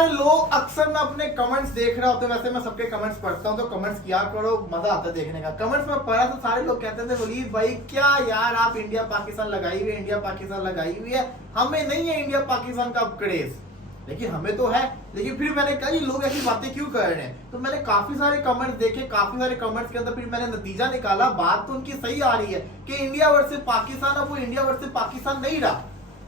सारे लोग अक्सर मैं अपने कमेंट्स देख रहा होते, वैसे मैं सबके कमेंट्स पढ़ता हूँ तो कमेंट्स किया करो, मजा आता है देखने का। कमेंट्स में पढ़ा तो सारे लोग कहते थे वलीद भाई क्या यार आप इंडिया पाकिस्तान लगाई हुई है, इंडिया पाकिस्तान लगाई हुई है, हमें नहीं है इंडिया पाकिस्तान का क्रेज, लेकिन हमें तो है। लेकिन फिर मैंने कहा ये लोग ऐसी बातें क्यों कर रहे हैं, तो मैंने काफी सारे कमेंट्स देखे, काफी सारे कमेंट्स के अंदर फिर मैंने नतीजा निकाला, बात तो उनकी सही आ रही है कि इंडिया वर्सेस पाकिस्तान, अब वो इंडिया वर्सेस पाकिस्तान नहीं रहा।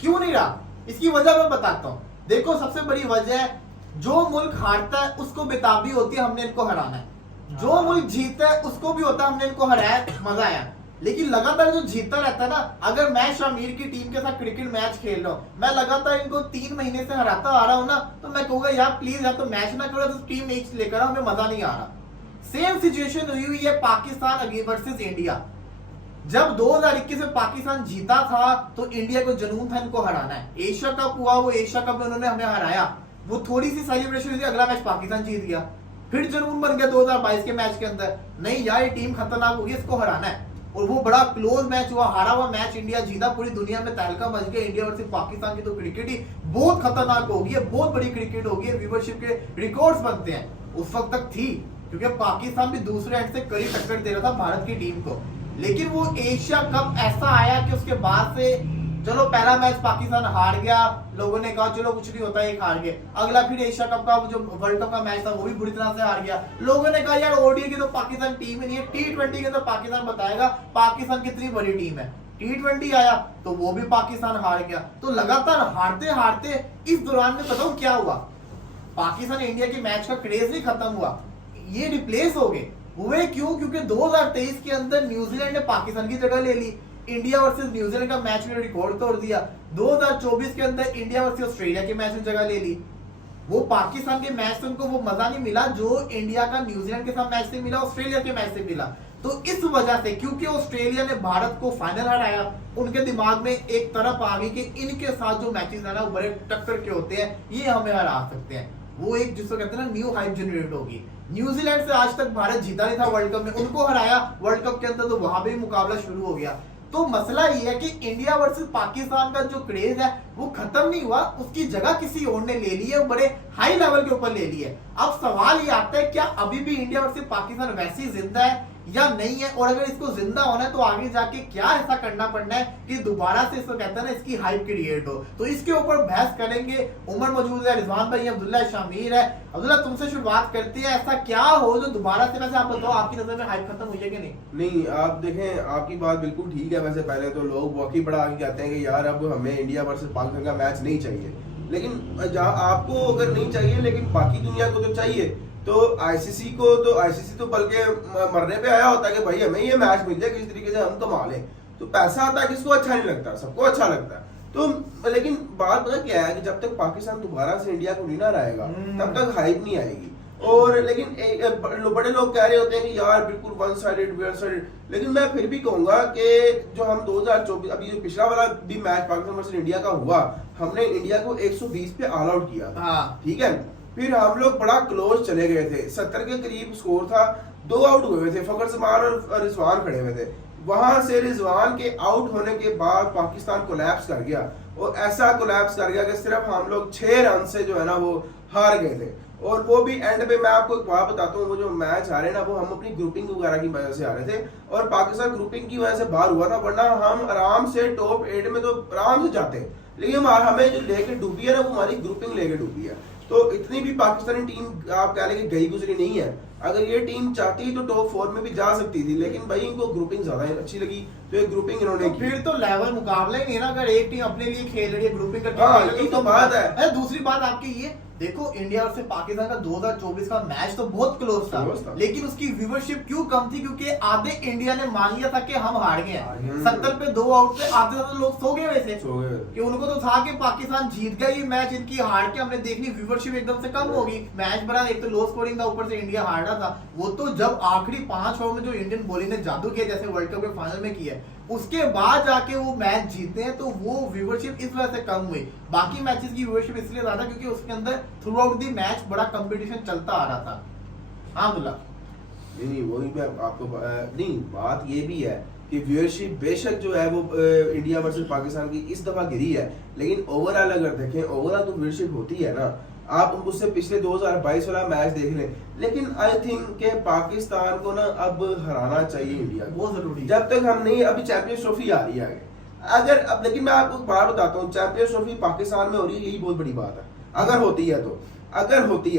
क्यों नहीं रहा, इसकी वजह मैं बताता हूँ। देखो सबसे बड़ी वजह है, जो मुल्क हारता है उसको बेताबी होती है हमने इनको हराना है, जो मुल्क जीतता है उसको भी होता है हमने इनको हराया, मजा आया। लेकिन लगातार जो जीतता रहता है ना, अगर मैं शामिर की टीम के साथ क्रिकेट मैच खेल रहा हूँ, मैं लगातार इनको 3 महीने से हराता आ रहा हूँ ना, तो मैं कहूंगा यार प्लीज या तो मैच ना करो, तो टीम नहीं लेकर आओ, हमें मजा नहीं आ रहा। सेम सिचुएशन हुई हुई है पाकिस्तान वर्सेस इंडिया। जब 2021 में पाकिस्तान जीता था तो इंडिया को जुनून था इनको हराना है। एशिया कप हुआ, वो एशिया कप में उन्होंने हमें हराया, वो थोड़ी सी सेलिब्रेशन हुई थी, अगला मैच पाकिस्तान जीत गया, फिर जुनून बन गया 2022 के मैच के अंदर, नहीं यार ये टीम खतरनाक होगी, इसको हराना है। और वो बड़ा क्लोज मैच हुआ, हारा हुआ मैच इंडिया जीता, पूरी दुनिया में तहलका मच गया। इंडिया वर्सेस पाकिस्तान की तो क्रिकेट ही बहुत खतरनाक होगी, बहुत बड़ी क्रिकेट होगी, व्यूअरशिप के रिकॉर्ड्स बनते हैं, उस वक्त तक थी, क्योंकि पाकिस्तान भी दूसरे एंड से कड़ी टक्कर दे रहा था भारत की टीम को। लेकिन वो एशिया कप ऐसा आया कि उसके बाद से चलो पहला मैच पाकिस्तान हार गया, लोगों ने कहा चलो कुछ नहीं होता एक हार गए, अगला फिर एशिया कप का जो वर्ल्ड कप का मैच था वो भी बुरी तरह से हार गया। लोगों ने कहा यार ओडीआई की तो पाकिस्तान टीम ही नहीं है, T20 के तो पाकिस्तान बताएगा पाकिस्तान कितनी बड़ी टीम है। T20 आया तो वो भी पाकिस्तान हार गया। तो लगातार हारते हारते इस दौरान में बताऊं क्या हुआ, पाकिस्तान इंडिया के मैच का क्रेज नहीं खत्म हुआ, ये रिप्लेस हो गए। हुए क्यों, क्योंकि 2023 के अंदर न्यूजीलैंड ने पाकिस्तान की जगह ले ली, इंडिया वर्सेस न्यूजीलैंड का मैच में रिकॉर्ड तोड़ दिया। 2024 के अंदर इंडिया वर्सेस ऑस्ट्रेलिया के मैच में जगह ले ली। वो पाकिस्तान के मैच से उनको वो मजा नहीं मिला जो इंडिया का न्यूजीलैंड के साथ मैच से मिला, ऑस्ट्रेलिया के मैच से मिला। तो इस वजह से, क्योंकि ऑस्ट्रेलिया ने भारत को फाइनल हराया, उनके दिमाग में एक तरफ आ गई कि इनके साथ जो मैचेस है ना वो बड़े टक्कर के होते हैं, ये हमें हरा सकते हैं। वो एक जिसको कहते हैं ना न्यू हाइप जनरेट होगी। न्यूजीलैंड से आज तक भारत जीता नहीं था वर्ल्ड कप में, उनको हराया वर्ल्ड कप के अंदर, तो वहां भी मुकाबला शुरू हो गया। तो मसला ये है कि इंडिया वर्सेस पाकिस्तान का जो क्रेज है वो खत्म नहीं हुआ, उसकी जगह किसी और ने ले ली है, बड़े हाई लेवल के ऊपर ले ली है। अब सवाल ये आता है क्या अभी भी इंडिया वर्सेस पाकिस्तान वैसे ही जिंदा है या नहीं है, और अगर इसको जिंदा होना है तो आगे जाके क्या ऐसा करना पड़ना है कि दोबारा से इसको कहते हैं ना इसकी हाइप क्रिएट हो। तो इसके ऊपर बहस करेंगे। उमर मौजूद है, रिजवान भाई, अब्दुल्ला शामिर है। अब्दुल्ला तुमसे शुरुआत करती है, ऐसा क्या हो जो दोबारा से, वैसे आप बताओ आपकी नजर में हाइप खत्म हुई है कि नहीं? नहीं, आप देखें आपकी बात बिल्कुल ठीक है। वैसे पहले तो लोग वाकई बड़ा आगे कहते हैं कि यार अब हमें इंडिया वर्सेस पाकिस्तान का मैच नहीं चाहिए, लेकिन जहाँ आपको अगर नहीं चाहिए लेकिन बाकी दुनिया को तो चाहिए। तो आईसीसी तो बल्कि मरने पे आया होता है कि भाई हमें ये मैच मिल जाए किसी तरीके से हम कमा लें। तो पैसा आता है, किसको अच्छा नहीं लगता, सबको अच्छा लगता है। तो लेकिन बात पता क्या है कि जब तक पाकिस्तान दोबारा से इंडिया को नहीं ना हराएगा तब तक हाइप नहीं आएगी। और लेकिन बड़े लोग कह रहे होते हैं कि यार बिल्कुल वन साइडेड, लेकिन मैं फिर भी कहूंगा कि जो हम 2024 अभी जो पिछला वाला भी मैच पाकिस्तान वर्सेस इंडिया का हुआ, हमने इंडिया को 120 पे ऑल आउट किया था, ठीक है। फिर हम लोग बड़ा क्लोज चले गए थे, 70 के करीब स्कोर था, 2 आउट हुए थे, फखर जमान और रिजवान खड़े हुए थे। वहां से रिजवान के आउट होने के बाद पाकिस्तान कोलैप्स कर गया, और ऐसा कोलैप्स कर गया कि सिर्फ हम लोग 6 रन से जो है ना वो हार गए थे। और वो भी एंड पे मैं आपको एक बात बताता हूँ, वो जो मैच हारे ना वो हम अपनी ग्रुपिंग वगैरह की वजह से हारे थे, और पाकिस्तान ग्रुपिंग की वजह से बाहर हुआ था, वरना हम आराम से टॉप 8 में तो आराम से जाते। लेकिन हमें जो लेके डूबी है ना वो हमारी ग्रुपिंग लेके डूबी है। तो इतनी भी पाकिस्तानी टीम आप कह लें कि गई गुजरी नहीं है। अगर ये टीम चाहती तो टॉप 4 में भी जा सकती थी, लेकिन भाई इनको ग्रुपिंग ज्यादा अच्छी लगी तो ये ग्रुपिंग इन्होंने तो फिर तो लेवल मुकाबला ही नहीं है ना, अगर एक टीम अपने लिए खेल रही है ग्रुपिंग करके। हाँ, यही तो बात है। दूसरी बात आपकी ये देखो, इंडिया और पाकिस्तान का 2024 का मैच तो बहुत क्लोज था, लेकिन उसकी व्यूअरशिप क्यों कम थी? क्योंकि आधे इंडिया ने मान लिया था कि हम हार गए हैं। 70 पे 2 आउट पे आधे ज्यादा लोग सो गए वैसे, कि उनको तो था कि पाकिस्तान जीत गया ये मैच, इनकी हार के हमने देखनी, व्यूअरशिप एकदम से कम होगी। मैच बड़ा एक तो लो स्कोरिंग था, ऊपर से इंडिया हार रहा था। वो तो जब आखिरी 5 ओवर में जो इंडियन बॉलिंग ने जादू किया जैसे वर्ल्ड कप के फाइनल में किया, उसके बाद जाके वो मैच जीते हैं, तो वो व्यूअरशिप इस वजह से कम हुई। बाकी मैचेस की व्यूअरशिप इसलिए ज्यादा क्योंकि उसके अंदर थ्रू आउट दी मैच बड़ा कंपटीशन चलता आ रहा था। हाँ अब्दुल्ला, नहीं वही मैं आपको नहीं, बात ये भी है कि व्यूअरशिप बेशक जो है वो इंडिया वर्सेस पाकिस्तान की इस दफा गिरी है, लेकिन ओवरऑल अगर देखें ओवरऑल तो व्यूअरशिप होती है ना। आप उससे पिछले 2022 वाला मैच देख लें, लेकिन आई थिंक कि पाकिस्तान को ना अब हराना चाहिए इंडिया को। बहुत जरूरी है। जब तक हम नहीं, अभी चैंपियंस ट्रॉफी आ रही है आगे, अगर अब, लेकिन मैं आपको एक बात बताता हूँ, चैंपियंस ट्रॉफी पाकिस्तान में हो रही है, यही बहुत बड़ी बात है अगर होती है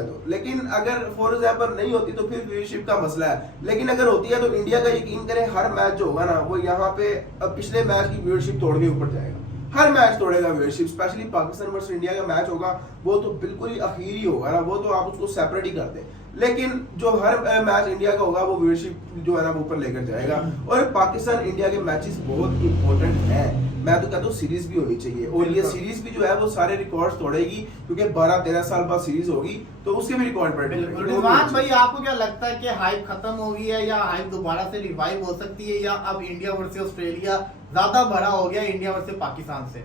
तो, लेकिन अगर फॉर एग्जाम्पल नहीं होती तो फिर व्यूअरशिप का मसला है। लेकिन अगर होती है तो इंडिया का यकीन करें हर मैच जो होगा ना वो यहाँ पे पिछले मैच की व्यूअरशिप तोड़ के ऊपर जाएगा, हर मैच तोड़ेगा viewership. Specially Pakistan versus India का मैच होगा वो तो बिल्कुल ही अखीर ही होगा ना, वो तो आप उसको सेपरेट ही कर दें, लेकिन जो हर मैच इंडिया का होगा वो व्यूअरशिप जो है ना वो ऊपर लेकर जाएगा। और पाकिस्तान इंडिया के मैचेस बहुत इंपॉर्टेंट हैं, मैं तो कहता हूँ सीरीज भी होनी चाहिए, और ये सीरीज भी जो है वो सारे रिकॉर्ड्स तोड़ेगी, क्योंकि 12-13 साल बाद सीरीज होगी तो उसके भी रिकॉर्ड पड़ेंगे। रिजवान भाई, आपको क्या लगता है कि हाइप खत्म हो गई है या हाइप दोबारा से रिवाइव हो सकती है, या अब इंडिया वर्सेस ऑस्ट्रेलिया ज्यादा बड़ा हो गया इंडिया वर्सेस पाकिस्तान से?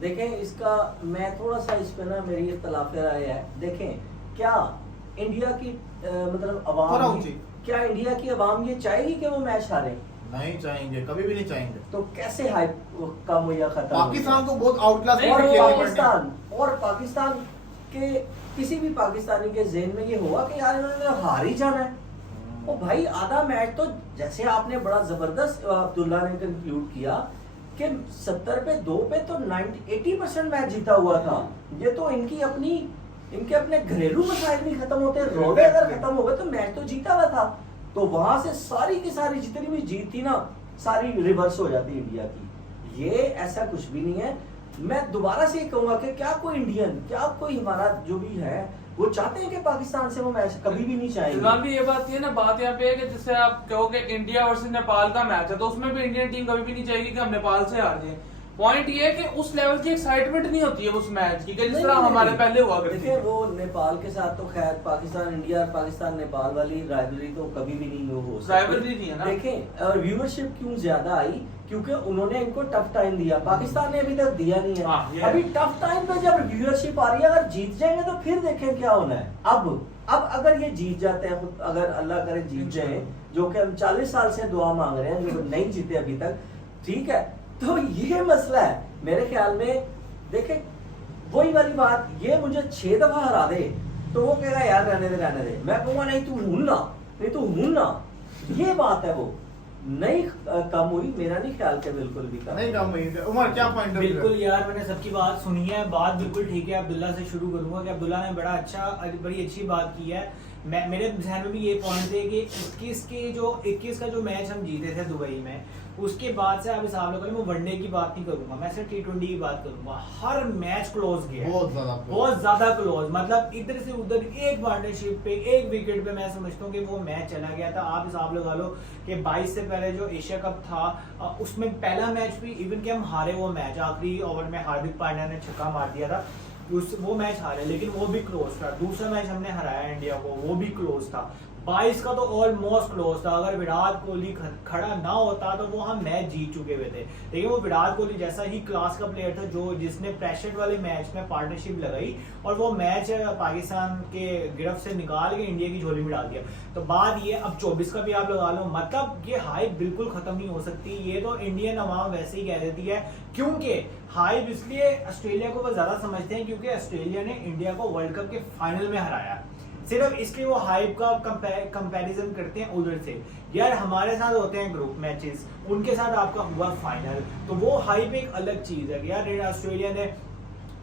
देखें, इसका मैं थोड़ा सा इस पे ना मेरी इख्तलाफ राय है। देखें, क्या इंडिया की मतलब अवाम, क्या इंडिया की अवाम ये चाहेगी कि वो मैच हारे? नहीं चाहेंगे, कभी भी नहीं चाहेंगे। तो कैसे हाइप कम हो या खत्म? पाकिस्तान को बहुत आउटक्लास और पाकिस्तान के किसी भी पाकिस्तानी के ज़हन में ये होगा कि यार इन्होंने हार ही जाना है। ओ भाई, आधा मैच तो जैसे आपने बड़ा जबरदस्त अब्दुल्ला ने कंक्लूड किया कि 70 पे 2 पे तो 80% मैच जीता हुआ था। ये तो इनके अपने घरेलू मसाइल नहीं खत्म होते, रोडे अगर खत्म हो गए तो मैच तो जीता हुआ था। तो वहां से सारी की सारी जितनी भी जीत थी ना, सारी रिवर्स हो जाती इंडिया की। ये ऐसा कुछ भी नहीं है। मैं दोबारा से कहूंगा कि क्या कोई इंडियन, क्या कोई हमारा जो भी है वो चाहते हैं कि पाकिस्तान से वो मैच? कभी भी नहीं चाहेंगे। भी ये बात है ना, बात यहाँ पे है कि जैसे आप कहोगे इंडिया वर्सेस नेपाल का मैच है तो उसमें भी इंडियन टीम कभी भी नहीं चाहेगी कि हम नेपाल से हार जाए। पॉइंट ये है कि उस लेवल की एक्साइटमेंट नहीं होती है उस मैच की, जिस तरह हमारे पहले हुआ करती देखिए, वो नेपाल के साथ तो खैर पाकिस्तान इंडिया और पाकिस्तान नेपाल वाली राइवलरी तो कभी भी नहीं हो सकती। राइवलरी नहीं है ना। देखें, और व्यूअरशिप क्यों ज्यादा आई, क्योंकि उन्होंने इनको टफ टाइम दिया, पाकिस्तान ने अभी तक दिया नहीं है। अभी टफ टाइम पे जब व्यूअरशिप आ रही है, अगर जीत जाएंगे तो फिर देखें क्या होना है। अब अगर ये जीत जाते हैं, अगर अल्लाह करे जीत जाए, जो कि हम 40 साल से दुआ मांग रहे हैं, जो नहीं जीते अभी तक, ठीक है, तो ये मसला है मेरे ख्याल में। देखे, वही वाली बात, ये मुझे 6 दफा हरा दे तो वो कहेगा यार रहने दे। मैं कहूंगा नहीं तू हूं ना, ये बात है। वो नहीं कम हुई, मेरा नहीं ख्याल के बिल्कुल भी कम नहीं कम हुई। उमर, क्या पॉइंट? बिल्कुल यार, मैंने सबकी बात सुनी है, बात बिल्कुल ठीक है। अब्दुल्ला से शुरू करूंगा कि अब्दुल्ला ने बड़ी अच्छी बात की है। मेरे ध्यान में भी ये पॉइंट है कि 21 का जो मैच हम जीते थे दुबई में, उसके बाद से आप हिसाब लगाओ, मैं वनडे की बात नहीं करूंगा, मैं सिर्फ T20 की बात करूंगा। हर मैच क्लोज गया, बहुत ज्यादा क्लोज, मतलब इधर से उधर एक पार्टनरशिप पे, एक विकेट पे मैं समझता हूँ कि वो मैच चला गया था। आप हिसाब लगा लो कि 22 से पहले जो एशिया कप था उसमें पहला मैच भी इवन कि हम हारे, वो मैच आखिरी ओवर में हार्दिक पांड्या ने छक्का मार दिया था, वो मैच हारे, लेकिन वो भी क्लोज था। दूसरा मैच हमने हराया इंडिया को, वो भी क्लोज था। 22 का तो ऑलमोस्ट क्लोज था, अगर विराट कोहली खड़ा ना होता तो वो हम मैच जीत चुके हुए थे। लेकिन वो विराट कोहली जैसा ही क्लास का प्लेयर था जिसने प्रेशर वाले मैच में पार्टनरशिप लगाई और वो मैच पाकिस्तान के गिरफ्त से निकाल के इंडिया की झोली में डाल दिया। तो बात ये, अब 24 का भी आप लगा लो, मतलब ये हाइप बिल्कुल खत्म नहीं हो सकती। ये तो इंडियन अवाम वैसे ही कह देती है, क्योंकि हाइप इसलिए ऑस्ट्रेलिया को वो ज्यादा समझते हैं क्योंकि ऑस्ट्रेलिया ने इंडिया को वर्ल्ड कप के फाइनल में हराया, सिर्फ इसलिए वो हाइप का कंपैरिजन करते हैं उधर से। यार हमारे साथ होते हैं ग्रुप मैचेस, उनके साथ आपका हुआ फाइनल, तो वो हाइप एक अलग चीज है। यार ऑस्ट्रेलिया ने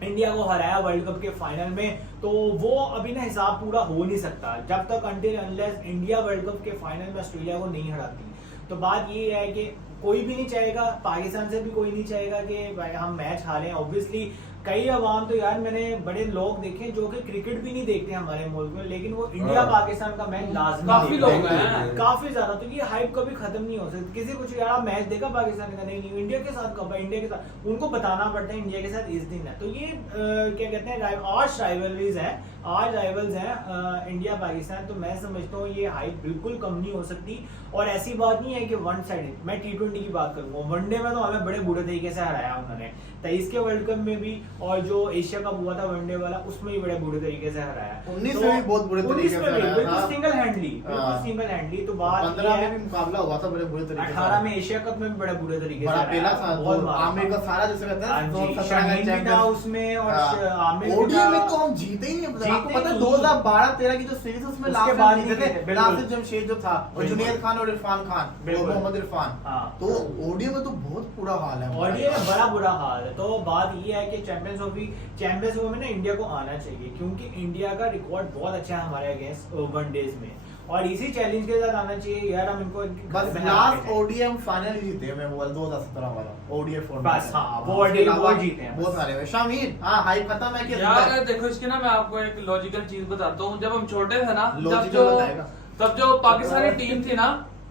इंडिया को हराया वर्ल्ड कप के फाइनल में, तो वो अभी ना हिसाब पूरा हो नहीं सकता जब तक until unless India world cup के फाइनल में ऑस्ट्रेलिया को नहीं हराती। तो बात ये है कि कोई भी नहीं चाहेगा, पाकिस्तान से भी कोई नहीं चाहेगा कि हम मैच हारें। ऑब्वियसली कई अवाम तो यार मैंने बड़े लोग देखे जो कि क्रिकेट भी नहीं देखते हमारे मुल्क में, लेकिन वो इंडिया पाकिस्तान का मैच लाजमी काफी लोग हैं, काफी ज्यादा। तो ये हाइप कभी खत्म नहीं हो सकती। किसी कुछ यार मैच देखा पाकिस्तान का, नहीं इंडिया के साथ कब है, इंडिया के साथ उनको बताना पड़ता है इंडिया के साथ इस दिन है। तो ये क्या कहते हैं, आर्च राइवलरीज है, आज राइवल्स हैं इंडिया पाकिस्तान। तो मैं समझता हूँ ये हाइप बिल्कुल कम नहीं हो सकती। और ऐसी बात नहीं है कि वन साइडेड। मैं T20 की बात करूंगा, वनडे में तो हमें बड़े बुरे तरीके से हराया उन्होंने, 23 के वर्ल्ड कप में भी और जो एशिया कप हुआ था वनडे वाला उसमें भी बड़े बुरे तरीके से हराया। 19 में भी बहुत बुरे तरीके से हराया था। सिंगल हैंडली, हाँ। सिंगल हैंडली। तो बात 15 में भी मुकाबला हुआ था बड़े बुरे तरीके से। 18 में एशिया कप में भी बड़े बुरे तरीके से बड़ा हराया। पहला था बहुत तो मारा। आमिर का सारा जैसे कहते हैं हाँ जी, 17 शाहीन का भी था चैंपियन उसमें और आमिर भी ओडीआई था। में तो हम जीते ही नहीं। जीते आपको पता है ही 2012-13 की जो सीरीज उसमें उसके लास्ट बाद में जीते नहीं थे, जीते, नासिर बिल्कुल। जमशेद जो था और बिल्कुल। जुनैद खान और इरफान खान और बिल्कुल। मोहम्मद इरफान। हाँ। तो ओडीआई में तो बहुत बुरा हाल है। और ये बड़ा बुरा हाल है। तो बात ये है कि चैंपियंस ट्रॉफी में ना इंडिया को आना चाहिए, क्योंकि इंडिया का रिकॉर्ड बहुत अच्छा है हमारे अगेंस्ट वनडेज में, और इसी चैलेंज के साथ आना चाहिए यार। हम इनको बस लास्ट ओडीआई फाइनल जीते हैं वो 2017 वाला ओडीआई फॉर्मेट। बस हाँ, वो ODI वो जीते हैं बहुत बस। सारे में। शामीर हां हाइप खत्म है कि यार देखो इसके ना मैं आपको एक लॉजिकल चीज बताता हूँ। जब हम छोटे थे ना, Logical बताएगा। तब जो पाकिस्तानी टीम थी ना,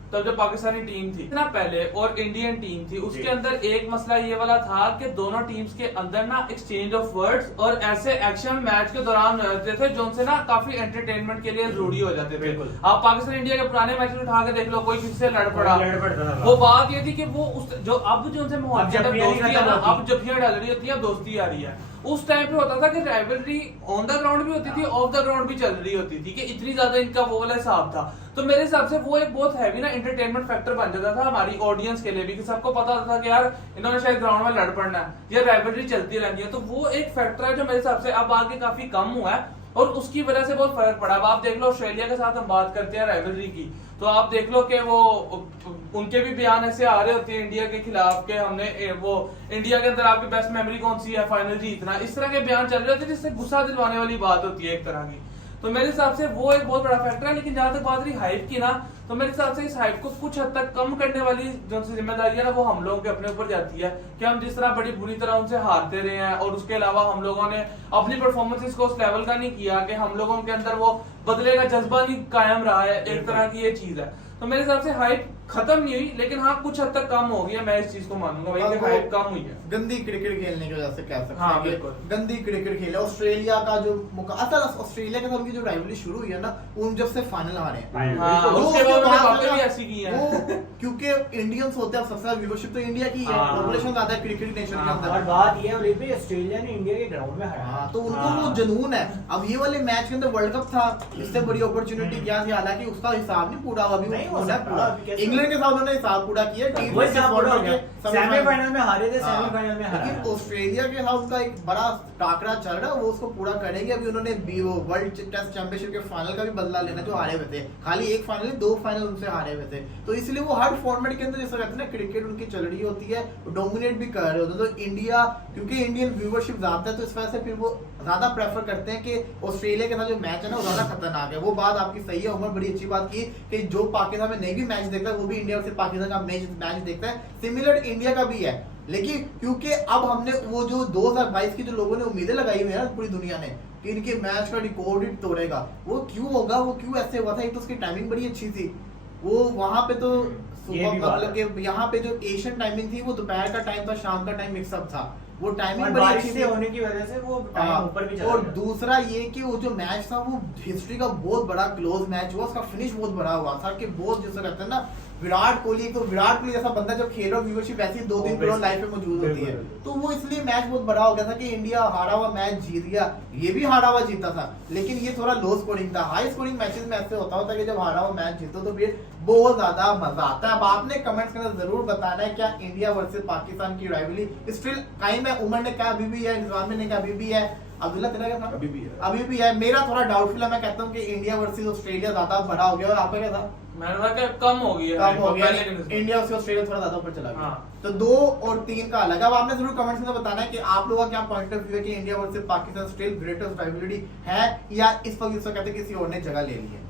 ना पहले और इंडियन टीम थी, उसके जी। अंदर एक मसला ये वाला था कि दोनों टीम्स के अंदर ना एक्सचेंज ऑफ वर्ड्स और ऐसे एक्शन मैच के दौरान हो जाते थे जो उनसे ना काफी एंटरटेनमेंट के लिए जरूरी हो जाते थे। बिल्कुल। आप पाकिस्तान इंडिया के पुराने मैच उठा के देख लो, कोई किसी से लड़ पड़ा। लड़ पड़ता था। वो बात ये थी कि वो उस जो अब जो उनसे मोहब्बत अब जफ्फियां नहीं दोस्ती है ना, खत्म अब जफ्फियां डल रही होती है, अब दोस्ती आ रही है। उस टाइम पे होता था कि राइवलरी ऑन द ग्राउंड भी होती थी, ऑफ द ग्राउंड भी चल रही होती थी, कि इतनी ज्यादा इनका वो वाला हिसाब था। तो मेरे हिसाब से वो एक बहुत हैवी ना एंटरटेनमेंट फैक्टर बन जाता था हमारी ऑडियंस के लिए भी, कि सबको पता होता था कि यार इन्होंने शायद ग्राउंड में लड़ पड़ना है या राइवलरी चलती रहती है। तो वो एक फैक्टर है जो मेरे हिसाब से अब आगे काफी कम हुआ है और उसकी वजह से बहुत फर्क पड़ा। अब आप देख लो ऑस्ट्रेलिया के साथ हम बात करते हैं राइवलरी की, तो आप देख लो कि वो उनके भी बयान ऐसे आ रहे होते हैं इंडिया के खिलाफ के हमने वो इंडिया के अंदर आपकी बेस्ट मेमोरी कौन सी है, फाइनल जीतना, इस तरह के बयान चल रहे होते हैं जिससे गुस्सा दिलवाने वाली बात होती है एक तरह की। तो मेरे हिसाब से वो एक बहुत बड़ा फैक्टर है। लेकिन जहां तक बात रही हाइप की ना, तो मेरे हिसाब से इस हाइप को कुछ हद तक कम करने वाली जो जिम्मेदारी है ना, वो हम लोगों के अपने ऊपर जाती है कि हम जिस तरह बड़ी बुरी तरह उनसे हारते रहे हैं और उसके अलावा हम लोगों ने अपनी परफॉर्मेंसेस को उस लेवल का नहीं किया, कि हम लोगों के अंदर वो बदले का जज्बा नहीं कायम रहा है, एक तरह की ये चीज है। तो मेरे हिसाब से हाइप खत्म नहीं हुई, लेकिन हाँ कुछ हद तक कम हो गई है। मैं इस चीज को मानूंगा भाई कि हाइप कम हुई है। गंदी क्रिकेट खेलने की वजह से कह सकते हाँ, हैं कि बिल्कुल। गंदी क्रिकेट खेला। ऑस्ट्रेलिया का जो असल ऑस्ट्रेलिया के साथ उनकी जो राइवलरी शुरू हुई है ना, उन जब से फाइनल हारे हैं। हाँ, वो उसके बाद उन्होंने बातें भी ऐसी की हैं। वो क्योंकि इंडियंस होते हैं, सबसे ज्यादा व्यूअरशिप तो इंडिया की है, हाँ। पॉपुलेशन ज्यादा है क्रिकेट नेशन के और अंदर। बात ये है भाई ऑस्ट्रेलिया ने इंडिया के ग्राउंड में हराया। हाँ, तो उनको हाँ। वो जुनून है। अब ये वाले मैच के अंदर वर्ल्ड कप था, इससे बड़ी अपॉर्चुनिटी क्या थी, हालांकि उसका हिसाब नहीं पूरा हुआ, अभी नहीं हो होना है सकता, पूरा। अभी कैसे इंग्लैंड के साथ उन्होंने हिसाब पूरा किया, वो हिसाब पूरा हो गया। सेमीफाइनल में हारे थे, सेमीफाइनल में लेकिन हराया। ऑस्ट्रेलिया के साथ उसका एक बड़ा टाकरा चल रहा है, वो उसको पूरा करेंगे। अभी उन्होंने वर्ल्ड टेस्ट चैंपियनशिप के फाइनल का भी बदला लेना, जो हारे हुए थे। खाली एक फाइनल, 2 फाइनल उनसे हारे हुए थे। तो इसलिए वो हर फॉर्मेट के अंदर जैसा कहते हैं ना, क्रिकेट उनकी चल रही होती है, डोमिनेट भी कर रहे होते हैं। तो इंडिया, क्योंकि इंडियन व्यूवरशिप ज्यादा है, तो इस वजह से फिर वो ज्यादा प्रेफर करते हैं कि ऑस्ट्रेलिया के साथ जो मैच है ना, वो ज्यादा खतरनाक है। वो बात आपकी सही है, उमर बड़ी अच्छी बात की कि जो पाकिस्तान में नहीं भी मैच देखता है, वो भी इंडिया से पाकिस्तान का मैच देखता है। सिमिलर इंडिया का भी है, लेकिन क्योंकि अब हमने वो जो 2022 की जो लोगों ने उम्मीदें लगाई हुई है ना पूरी दुनिया ने कि इनके मैच का रिकॉर्ड ही तोड़ेगा, वो क्यों होगा, वो क्यों ऐसे हुआ था? एक तो उसकी टाइमिंग बड़ी अच्छी थी, वो वहां पे तो ये भी बात मतलब कि यहाँ पे जो एशियन टाइमिंग थी, वो दोपहर का टाइम था, शाम का टाइम मिक्सअप था, वो और टाइमिंग बड़ी बारिश अच्छी से थी। होने की वजह से वो टाइम ऊपर भी चला और गया। दूसरा ये कि वो जो मैच था, वो हिस्ट्री का बहुत बड़ा क्लोज मैच हुआ, उसका फिनिश बहुत बड़ा हुआ था, कि बहुत जैसा कहते हैं ना, विराट कोहली, तो विराट कोहली जैसा बंदा जब खेल रहा, व्यूअरशिप ऐसी 2-3 करोड़ लाइफ में मौजूद होती है। तो वो इसलिए मैच बहुत बड़ा हो गया था कि इंडिया हारा हुआ मैच जीत गया। ये भी हारा हुआ जीता था, लेकिन ये थोड़ा लो स्कोरिंग था। हाई स्कोरिंग मैचेस में ऐसे होता है कि जब हारा हुआ मैच जीतो तो फिर बहुत ज्यादा मजा आता है। अब आपने कमेंट्स के अंदर जरूर बताना है, क्या इंडिया वर्सेस पाकिस्तान की राइवलरी स्टिल कायम है? उमर ने कहा अभी भी है, निजाम ने कहा अभी भी है, अब्दुल्ला तेरा क्या था? अभी भी है। अभी भी है। मेरा थोड़ा डाउटफुल है, मैं कहता हूँ कि इंडिया वर्सेस ऑस्ट्रेलिया ज्यादा बड़ा हो गया। और आपका क्या था? मैंने कहा कम हो गई है, कम हो गया, पहले की नस्बत। इंडिया से ऑस्ट्रेलिया थोड़ा ज्यादा ऊपर चला गया। हाँ। तो 2 और 3 का अलग। अब आपने जरूर कमेंट्स में बताना है कि आप लोगों का क्या पॉइंट ऑफ व्यू है कि India versus Pakistan still greatest rivalry है, या इस वक्त जिसको कहते हैं किसी और ने जगह ले ली है।